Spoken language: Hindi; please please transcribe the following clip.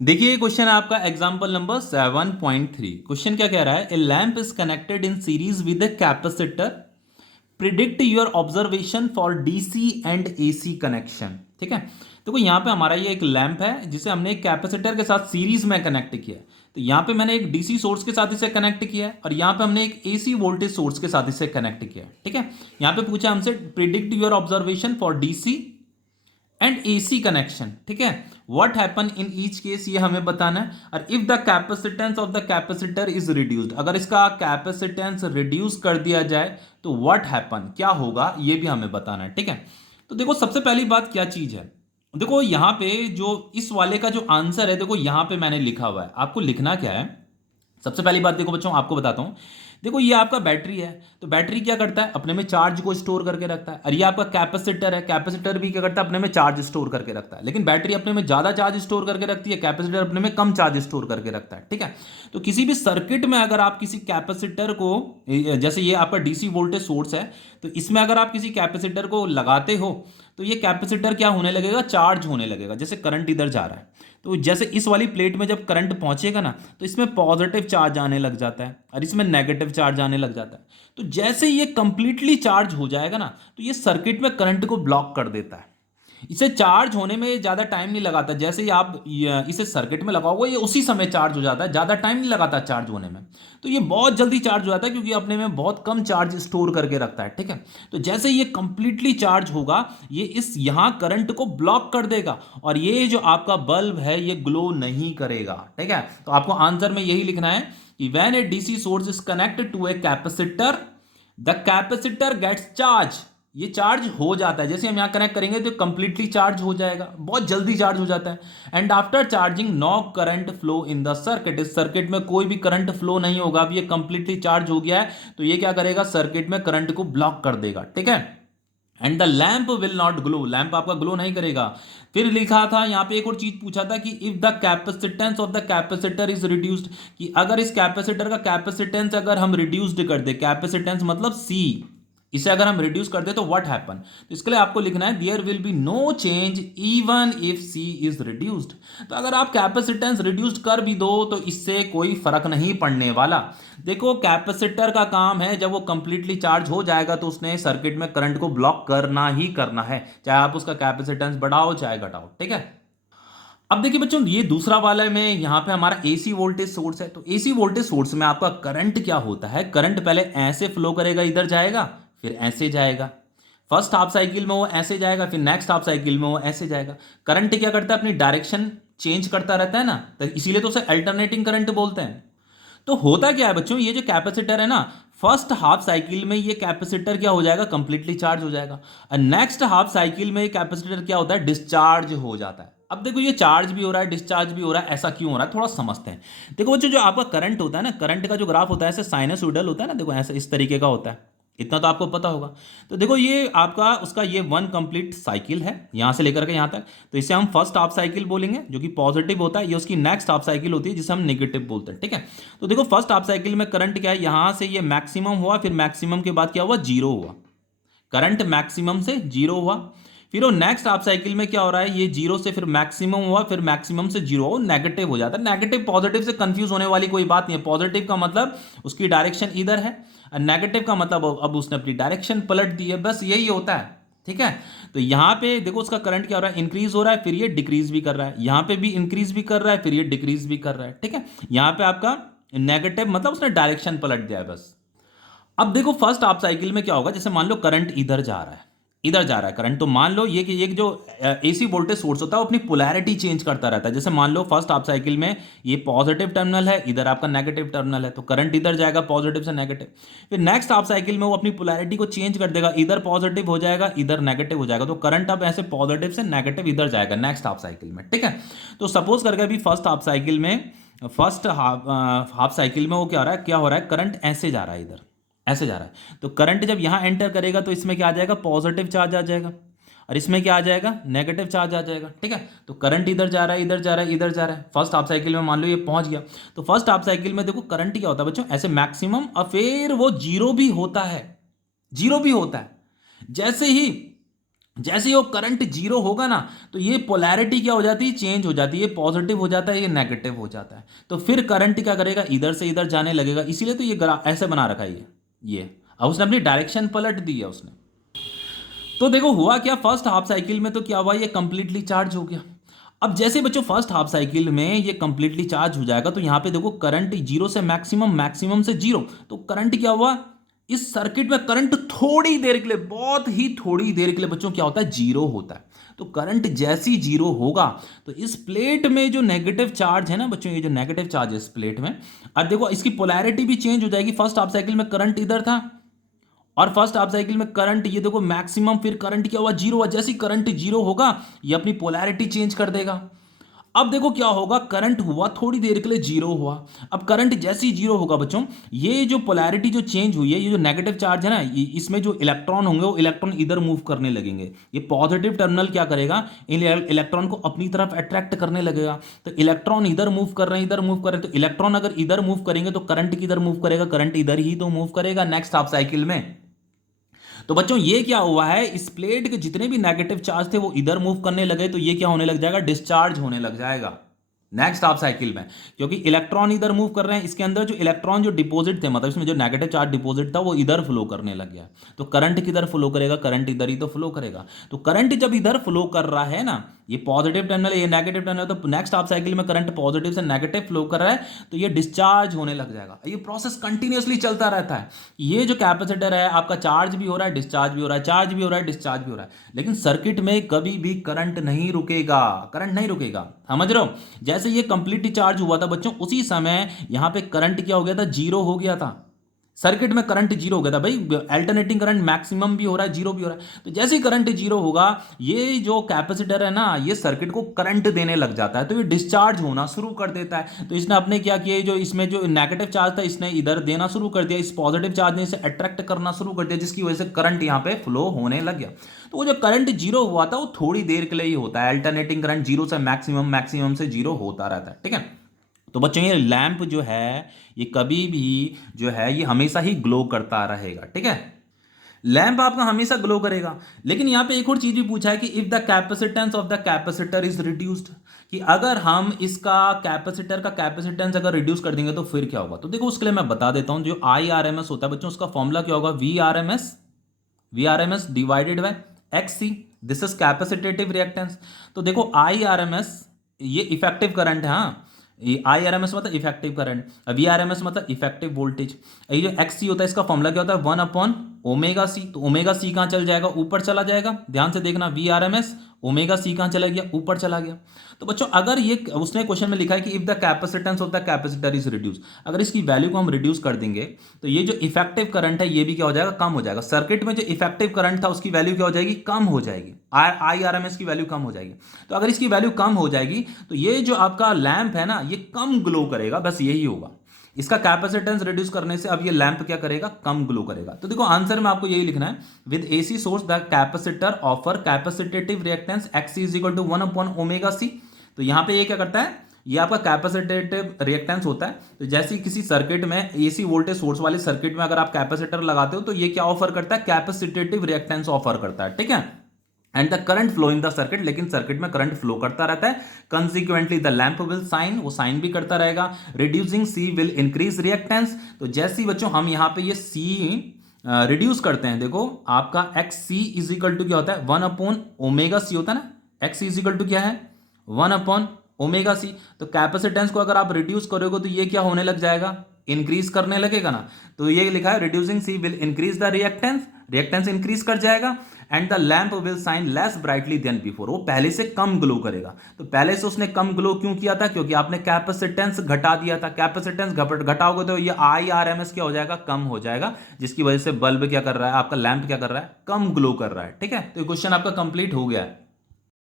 देखिए क्वेश्चन है आपका एग्जांपल नंबर 7.3। क्वेश्चन क्या कह रहा है, a lamp is connected in series with a capacitor, predict your observation for DC and AC connection. ठीक है, देखो यहाँ पे हमारा ये एक लैंप है जिसे हमने एक कैपेसिटर के साथ सीरीज में कनेक्ट किया है। तो यहाँ पे मैंने एक डीसी सोर्स के साथ इसे कनेक्ट किया है और यहाँ पे हमने एक एसी वोल्टेज सोर्स के साथ इसे कनेक्ट किया है। ठीक है, यहाँ पे पूछा हमसे predict your observation for DC and AC connection. ठीक है, what happen in each case ये हमें बताना है। और if the capacitance of the capacitor is reduced, अगर इसका कैपेसिटेंस रिड्यूस कर दिया जाए तो व्हाट हैपन, क्या होगा, ये भी हमें बताना है। ठीक है, तो देखो सबसे पहली बात क्या चीज है, देखो यहां पे जो इस वाले का जो आंसर है, देखो यहां पे मैंने लिखा हुआ है, आपको लिखना क्या है। सबसे पहली बात देखो बच्चों, आपको बताता हूं। देखो ये आपका बैटरी है, तो बैटरी क्या करता है, अपने में चार्ज को स्टोर करके रखता है। और ये आपका कैपेसिटर है, कैपेसिटर भी क्या करता है, अपने में चार्ज स्टोर करके रखता है। लेकिन बैटरी अपने में ज्यादा चार्ज स्टोर करके रखती है, कैपेसिटर अपने में कम चार्ज स्टोर करके रखता है। ठीक है, तो किसी भी सर्किट में अगर आप किसी कैपेसिटर को, जैसे ये आपका डीसी वोल्टेज सोर्स है, तो इसमें अगर आप किसी कैपेसिटर को लगाते हो तो ये कैपेसिटर क्या होने लगेगा, चार्ज होने लगेगा। जैसे करंट इधर जा रहा है, तो जैसे इस वाली प्लेट में जब करंट पहुंचेगा ना, तो इसमें पॉजिटिव चार्ज आने लग जाता है और इसमें नेगेटिव चार्ज आने लग जाता है। तो जैसे ये कंप्लीटली चार्ज हो जाएगा ना, तो ये सर्किट में करंट को ब्लॉक कर देता है। इसे चार्ज होने में ज़्यादा टाइम नहीं लगाता, जैसे ही आप इसे सर्किट में लगाओगे ये उसी समय चार्ज हो जाता है, ज़्यादा टाइम नहीं लगाता चार्ज होने में। तो ये बहुत जल्दी चार्ज हो जाता है क्योंकि अपने में बहुत कम चार्ज स्टोर करके रखता है। ठीक है, तो जैसे ये कंप्लीटली चार्ज होगा, ये इस यहाँ करंट को ब्लॉक कर देगा और ये जो आपका बल्ब है ये ग्लो नहीं करेगा। ठीक है, तो आपको आंसर में यही लिखना है कि when a DC source is connected to a capacitor, the capacitor gets charge, ये चार्ज हो जाता है। जैसे हम यहां कनेक्ट करेंगे तो कंप्लीटली चार्ज हो जाएगा, बहुत जल्दी चार्ज हो जाता है। And after charging no current flow in the circuit, इस सर्किट में कोई भी करंट फ्लो नहीं होगा। अब ये कंप्लीटली चार्ज हो गया है, तो ये क्या करेगा, सर्किट में करंट को ब्लॉक कर देगा। ठीक है, and the lamp will not glow, lamp आपका ग्लो नहीं करेगा। फिर लिखा था यहाँ पे एक और चीज पूछा था कि if the capacitance of the capacitor is reduced, कि अगर इस कैपेसिटर का कैपेसिटेंस अगर हम रिड्यूस्ड कर दे, कैपेसिटेंस मतलब सी, इसे अगर हम रिड्यूस कर दे तो व्हाट हैपन। तो इसके लिए आपको लिखना है there will be no change even if C is reduced. तो अगर आप कैपेसिटेंस रिड्यूस्ड कर भी दो तो इससे कोई फर्क नहीं पड़ने वाला। देखो कैपेसिटर का काम है, जब वो कंप्लीटली चार्ज हो जाएगा तो उसने सर्किट में करंट को ब्लॉक करना ही करना है, चाहे आप उसका कैपेसिटेंस बढ़ाओ चाहे घटाओ। ठीक है, अब देखिए बच्चों, ये दूसरा वाला में यहाँ पे हमारा एसी वोल्टेज सोर्स है। तो एसी वोल्टेज सोर्स में आपका करंट क्या होता है, करंट पहले ऐसे फ्लो करेगा, इधर जाएगा फिर ऐसे जाएगा। फर्स्ट हाफ साइकिल में वो ऐसे जाएगा, फिर नेक्स्ट हाफ साइकिल में वो ऐसे जाएगा। करंट क्या करता है, अपनी डायरेक्शन चेंज करता रहता है ना, तो इसीलिए तो उसे अल्टरनेटिंग करंट बोलते हैं। तो होता क्या है बच्चों, ये जो कैपेसिटर है ना, फर्स्ट हाफ साइकिल में ये कैपेसिटर क्या हो जाएगा, कंप्लीटली चार्ज हो जाएगा। और नेक्स्ट हाफ साइकिल में ये कैपेसिटर क्या होता है, डिस्चार्ज हो जाता है। अब देखो ये चार्ज भी हो रहा है डिस्चार्ज भी हो रहा है, ऐसा क्यों हो रहा है, थोड़ा समझते हैं। देखो बच्चों, जो आपका करंट होता है ना, करंट का जो ग्राफ होता है ऐसे साइनसोइडल होता है ना, देखो ऐसे इस तरीके का होता है, इतना तो आपको पता होगा। तो देखो ये आपका उसका ये वन कंप्लीट साइकिल है, यहां से लेकर के यहां तक। तो इसे हम फर्स्ट हाफ साइकिल बोलेंगे जो कि पॉजिटिव होता है, ये उसकी नेक्स्ट हाफ साइकिल होती है जिसे हम नेगेटिव बोलते हैं। ठीक है, तो देखो फर्स्ट हाफ साइकिल में करंट क्या है, यहां से ये मैक्सिमम हुआ, फिर मैक्सिमम के बाद क्या हुआ, जीरो हुआ। करंट मैक्सिमम से जीरो हुआ। फिर वो नेक्स्ट हाफ साइकिल में क्या हो रहा है, ये जीरो से फिर मैक्सिमम हुआ, फिर मैक्सिमम से जीरो हो, नेगेटिव हो जाता है। नेगेटिव पॉजिटिव से कंफ्यूज होने वाली कोई बात नहीं है। पॉजिटिव का मतलब उसकी डायरेक्शन इधर है और नेगेटिव का मतलब अब उसने अपनी डायरेक्शन पलट दी है, बस यही होता है। ठीक है, तो यहां पे देखो उसका करंट क्या हो रहा है, इंक्रीज हो रहा है, फिर ये डिक्रीज भी कर रहा है, यहां पे भी इंक्रीज भी कर रहा है, फिर ये डिक्रीज भी कर रहा है। ठीक है, यहां पे आपका नेगेटिव मतलब उसने डायरेक्शन पलट दिया है बस। अब देखो फर्स्ट हाफ साइकिल में क्या होगा, जैसे मान लो करंट इधर जा रहा है, इधर जा रहा है करंट, तो मान लो ये कि ये जो एसी वोल्टेज सोर्स होता है वो अपनी पोलैरिटी चेंज करता रहता है। जैसे मान लो फर्स्ट हाफ साइकिल में ये पॉजिटिव टर्मिनल है, इधर आपका नेगेटिव टर्मिनल है, तो करंट इधर जाएगा पॉजिटिव से नेगेटिव। फिर नेक्स्ट हाफ साइकिल में वो अपनी पोलैरिटी को चेंज कर देगा, इधर पॉजिटिव हो जाएगा इधर नेगेटिव हो जाएगा, तो करंट अब ऐसे पॉजिटिव से नेगेटिव इधर जाएगा नेक्स्ट हाफ साइकिल में। ठीक है, तो सपोज करके अभी फर्स्ट हाफ साइकिल में, फर्स्ट हाफ साइकिल में वो क्या हो रहा है, करंट ऐसे जा रहा है, इधर ऐसे जा रहा है। तो करंट जब यहां एंटर करेगा तो इसमें क्या आ जाएगा, पॉजिटिव चार्ज आ जाएगा, और इसमें क्या आ जाएगा, नेगेटिव चार्ज आ जाएगा। ठीक है, तो करंट इधर जा रहा है इधर जा रहा है इधर जा रहा है। फर्स्ट हाफ साइकिल में मान लो ये पहुंच गया, तो फर्स्ट हाफ साइकिल में देखो करंट क्या होता है बच्चों, ऐसे मैक्सिमम और फिर वो जीरो भी होता है, जीरो भी होता है। जैसे ही जैसे ही वो करंट जीरो होगा ना, तो ये पोलैरिटी क्या हो जाती है, चेंज हो जाती है, ये पॉजिटिव हो जाता है, ये नेगेटिव हो जाता है। तो फिर करंट क्या करेगा, इधर से इधर जाने लगेगा, इसीलिए तो ये ऐसे बना रखा है ये अब उसने अपनी डायरेक्शन पलट दी है उसने। तो देखो हुआ क्या, फर्स्ट हाफ साइकिल में तो क्या हुआ, ये कंप्लीटली चार्ज हो गया। अब जैसे बच्चों फर्स्ट हाफ साइकिल में ये कंप्लीटली चार्ज हो जाएगा, तो यहां पे देखो करंट जीरो से मैक्सिमम, मैक्सिमम से जीरो, तो करंट क्या हुआ, इस सर्किट में करंट थोड़ी देर के लिए, बहुत ही थोड़ी देर के लिए बच्चों क्या होता है, जीरो होता है। तो करंट जैसी जीरो होगा, तो इस प्लेट में जो नेगेटिव चार्ज है ना बच्चों, ये जो नेगेटिव चार्ज है इस प्लेट में, अब देखो इसकी पोलैरिटी भी चेंज हो जाएगी। फर्स्ट हाफ साइकिल में करंट इधर था, और फर्स्ट हाफ साइकिल में करंट ये देखो मैक्सिमम, फिर करंट क्या हुआ, जीरो हुआ। जैसे करंट जीरो होगा, ये अपनी पोलैरिटी चेंज कर देगा। अब देखो क्या होगा, करंट हुआ थोड़ी देर के लिए जीरो हुआ। अब करंट जैसे ही जीरो होगा बच्चों, ये जो पोलैरिटी जो चेंज हुई है, ये जो नेगेटिव चार्ज है ना, इसमें जो इलेक्ट्रॉन होंगे वो इलेक्ट्रॉन इधर मूव करने लगेंगे। ये पॉजिटिव टर्मिनल क्या करेगा, इन इलेक्ट्रॉन को अपनी तरफ अट्रैक्ट करने लगेगा। तो इलेक्ट्रॉन इधर मूव कर रहे हैं, इधर मूव कर रहे हैं, तो इलेक्ट्रॉन अगर इधर मूव करेंगे तो करंट किधर मूव करेगा, करंट इधर ही तो मूव करेगा नेक्स्ट हाफ साइकिल में। तो बच्चों ये क्या हुआ है, इस प्लेट के जितने भी नेगेटिव चार्ज थे वो इधर मूव करने लगे, तो ये क्या होने लग जाएगा, डिस्चार्ज होने लग जाएगा नेक्स्ट हाफ साइकिल में। क्योंकि इलेक्ट्रॉन इधर मूव कर रहे हैं, इसके अंदर जो इलेक्ट्रॉन जो डिपॉजिट थे, मतलब इसमें जो नेगेटिव चार्ज डिपॉजिट था वो इधर फ्लो करने लग गया। तो करंट किधर फ्लो करेगा, करंट इधर ही तो फ्लो करेगा। तो करंट जब इधर फ्लो कर रहा है ना, ये पॉजिटिव टर्मिनल, ये नेगेटिव टर्मिनल, तो नेक्स्ट हाफ साइकिल में करंट पॉजिटिव से नेगेटिव फ्लो कर रहा है, तो ये डिस्चार्ज होने लग जाएगा। ये प्रोसेस कंटिन्यूअसली चलता रहता है। ये जो कैपेसिटर है आपका, चार्ज भी हो रहा है, डिस्चार्ज भी हो रहा है, चार्ज भी हो रहा है, डिस्चार्ज भी हो रहा है, लेकिन सर्किट में कभी भी करंट नहीं रुकेगा, करंट नहीं रुकेगा, समझ रहे हो। जैसे ये कंप्लीटली चार्ज हुआ था बच्चों, उसी समय यहां पे करंट क्या हो गया था, जीरो हो गया था। सर्किट में करंट जीरो हो गया था भाई, अल्टरनेटिंग करंट मैक्सिमम भी हो रहा है, जीरो भी हो रहा है। तो जैसे ही करंट जीरो होगा, ये जो कैपेसिटर है ना, ये सर्किट को करंट देने लग जाता है, तो ये डिस्चार्ज होना शुरू कर देता है। तो इसने अपने क्या किया, जो इसमें जो नेगेटिव चार्ज था इसने इधर देना शुरू कर दिया, इस पॉजिटिव चार्ज ने इसे अट्रैक्ट करना शुरू कर दिया, जिसकी वजह से करंट यहाँ पे फ्लो होने लग गया। तो वो जो करंट जीरो हुआ था वो थोड़ी देर के लिए ही होता है, अल्टरनेटिंग करंट जीरो से मैक्सिमम, मैक्सिमम से जीरो होता रहता है, ठीक है। तो बच्चों ये लैंप जो है, ये कभी भी जो है ये हमेशा ही ग्लो करता रहेगा, ठीक है। लैंप आपका हमेशा ग्लो करेगा। लेकिन यहां पे एक और चीज भी पूछा है कि if the capacitance of the capacitor is reduced, कि अगर हम इसका कैपेसिटर का कैपेसिटेंस अगर रिड्यूस कर देंगे तो फिर क्या होगा। तो देखो उसके लिए मैं बता देता हूं, जो आई आर एम एस होता है बच्चों, उसका फॉर्मूला क्या होगा, V R M S divided by X C, this is capacitive reactance. तो देखो आई आर एम एस ये इफेक्टिव करंट है, हाँ, आई आर एम एस मतलब effective current, V R M S मतलब इफेक्टिव वोल्टेज। ये जो एक्स सी होता है इसका फॉर्मूला क्या होता है, 1/ओमेगा सी। तो ओमेगा सी कहाँ चल जाएगा, ऊपर चला जाएगा, ध्यान से देखना, V R M S omega C कहाँ चला गया, ऊपर चला गया। तो बच्चों अगर ये उसने क्वेश्चन में लिखा है कि if the capacitance of the capacitor is reduce, अगर इसकी वैल्यू को हम रिड्यूस कर देंगे तो ये जो इफेक्टिव करंट है ये भी क्या हो जाएगा, कम हो जाएगा। सर्किट में जो इफेक्टिव करंट था उसकी वैल्यू क्या हो जाएगी, कम हो जाएगी, आई आर एम एस की वैल्यू कम हो जाएगी। तो अगर इसकी वैल्यू कम हो जाएगी तो ये जो आपका लैंप है ना, ये कम ग्लो करेगा, बस यही होगा। इसका कैपेसिटेंस रिड्यूस करने से अब ये लैंप क्या करेगा, कम ग्लो करेगा। तो देखो आंसर में आपको यही लिखना है, with AC source the capacitor offer capacitive reactance X is equal to 1/ओमेगा सी। तो यहां पे ये क्या करता है, ये आपका कैपेसिटेटिव रिएक्टेंस होता है। तो जैसे किसी सर्किट में, एसी वोल्टेज सोर्स वाले सर्किट में अगर आप कैपेसिटर लगाते हो तो ये क्या ऑफर करता है, कैपेसिटेटिव रिएक्टेंस ऑफर करता है, ठीक है। And the current flow in the circuit, लेकिन सर्किट में करंट फ्लो करता रहता है। Consequently the lamp will shine, वो साइन भी करता रहेगा। Reducing C will increase reactance. तो जैसे ही बच्चों हम यहाँ पे ये सी रिड्यूस करते हैं, देखो आपका X C is equal to क्या होता है, 1/ओमेगा सी होता है ना। X C is equal to क्या है, 1/ओमेगा सी। तो कैपेसिटेंस को अगर आप रिड्यूस करोगे तो ये क्या होने लग जाएगा, इंक्रीज करने लगेगा ना। तो ये लिखा है reducing C will increase the reactance, reactance increase कर जाएगा। And the lamp will shine less brightly than before, वो पहले से कम ग्लो करेगा। तो पहले से उसने कम ग्लो क्यों किया था, क्योंकि आपने कैपेसिटेंस घटा दिया था। कैपेसिटेंस घटाओगे तो ये आई आर एम एस क्या हो जाएगा, कम हो जाएगा, जिसकी वजह से बल्ब क्या कर रहा है, आपका लैंप क्या कर रहा है, कम ग्लो कर रहा है, ठीक है। तो ये क्वेश्चन आपका कंप्लीट हो गया है।